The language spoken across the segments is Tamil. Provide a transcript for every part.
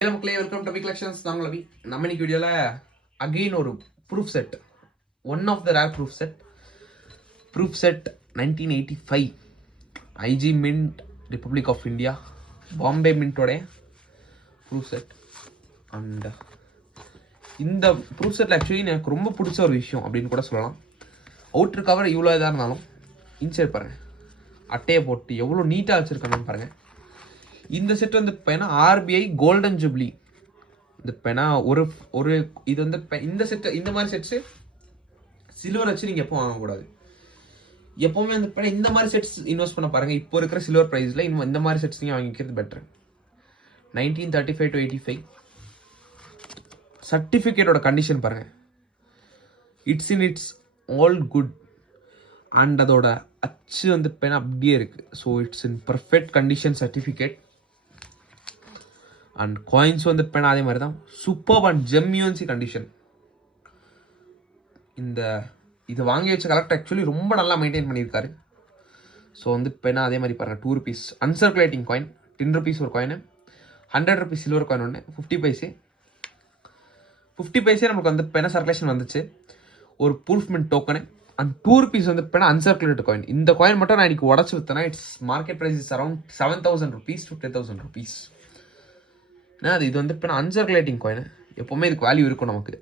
ஹலோ மக்களே, வெல்கம் டு கலெக்ஷன்ஸ். நாங்கள் ரவி. நம்ம இன்னைக்கு வீடியோவில் அகெயின் ஒரு proof set, one of the rare proof set 1985 IG mint, republic of India, Bombay மின்ட்டோடைய ப்ரூஃப் செட். அண்ட் இந்த ப்ரூஃப் செட்டில் ஆக்சுவலி எனக்கு ரொம்ப பிடிச்ச ஒரு விஷயம் அப்படின்னு கூட சொல்லலாம். அவுட்ரு கவர் இவ்வளோ இதாக இருந்தாலும் இன்சைட் பாருங்கள், அட்டையை போட்டு எவ்வளோ நீட்டாக வச்சுருக்காங்கன்னு பாருங்கள். இந்த செட் வந்து இப்போ ஆர்பிஐ கோல்டன் ஜூப்ளி. இந்த இப்போ ஒரு ஒரு இது வந்து இந்த செட்டு, இந்த மாதிரி செட்ஸு சில்வர் வச்சு நீங்கள் எப்போ வாங்கக்கூடாது. எப்போவுமே வந்து இப்போ இந்த மாதிரி செட்ஸ் இன்வெஸ்ட் பண்ண பாருங்கள். இப்போ இருக்கிற சில்வர் ப்ரைஸில் இந்த மாதிரி செட்ஸ் நீங்கள் வாங்கிக்கிறது பெட்ரு. 1935 to 85 சர்டிஃபிகேட்டோட கண்டிஷன் பாருங்கள். It's all good. அண்ட் அதோட அச்சு வந்து இப்போ அப்படியே இருக்குது. So it's in perfect condition certificate. And coins வந்து இப்போ அதே மாதிரி தான் சூப்பர் அண்ட் ஜெம்யூன்சி கண்டிஷன். இது வாங்கி வச்ச கலெக்டர் ஆக்சுவலி ரொம்ப நல்லா மெயின்டைன் பண்ணியிருக்காரு. ஸோ வந்து இப்போ அதே மாதிரி பாருங்கள், 2 rupees அன்சர்குலேட்டிங் காயின், 10 rupees ஒரு காயின், 100 rupees சில்வர் காயின் ஒன்று, 50 பைசே நமக்கு வந்து இப்போ சர்க்குலேஷன் வந்துச்சு. ஒரு ப்ரூஃப்மெண்ட் டோக்கனு அண்ட் 2 rupees வந்து இப்போ அன்சர்குலேட்டட் காயின். இந்த காயின் மட்டும் நான் இன்னைக்கு உடச்சு விற்றேன்னா it's market price is around 7,000 rupees to 10,000 rupees. ஏன்னா இது வந்து இப்போ அன்சர்குலேட்டிங் காயின், எப்போவுமே இதுக்கு வேல்யூ இருக்கும் நமக்கு.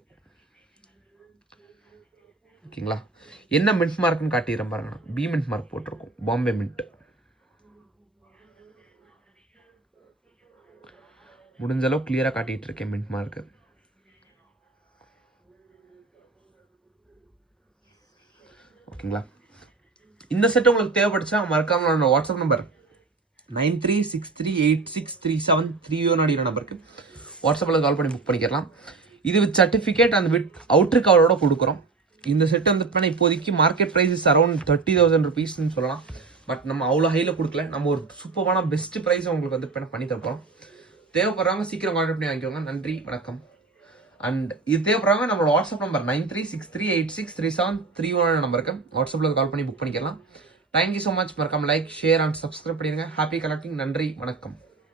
ஓகேங்களா? என்ன மின்ட் மார்க்னு காட்டிடுறேன் பாருங்க. பி மின்ட் மார்க் போட்டிருக்கோம், பாம்பே மின்ட். முடிஞ்ச அளவு கிளியராக காட்டிட்டு இருக்கேன் மின்ட் மார்க்கு. ஓகேங்களா? இந்த செட் உங்களுக்கு தேவைப்படுச்சா மறக்காம என்னோட வாட்ஸ்அப் நம்பர் 9363863730 நம்பருக்கு வாட்ஸ்அப்பில் கால் பண்ணி புக் பண்ணிக்கலாம். இது வித் சர்டிஃபிகேட் அண்ட் வித் அவுட்ரு கவரோட கொடுக்குறோம். இந்த செட் வந்து இப்போ இப்போதைக்கு மார்க்கெட் ப்ரைஸ் இஸ் அரௌண்ட் 30,000 rupeesன்னு சொல்லலாம். பட் நம்ம அவ்வளோ ஹையில் கொடுக்கல. நம்ம ஒரு சூப்பரான பெஸ்ட் ப்ரைஸ் உங்களுக்கு வந்து இப்போ பண்ணி தருப்போம். தேவைப்படுறவங்க சீக்கிரம் கான்டாக்ட் பண்ணி வாங்கிக்கோங்க. நன்றி, வணக்கம். அண்ட் இது தேவைப்படுறவங்க நம்மளோட வாட்ஸ்அப் நம்பர் 9363863731 நம்பருக்கு வாட்ஸ்அப்பில் கால் பண்ணி புக் பண்ணிக்கலாம். Thank you so much. மறக்காம லைக், ஷேர் அண்ட் சப்ஸ்கிரைப் பண்ணிடுங்க. Happy collecting. நன்றி, வணக்கம்.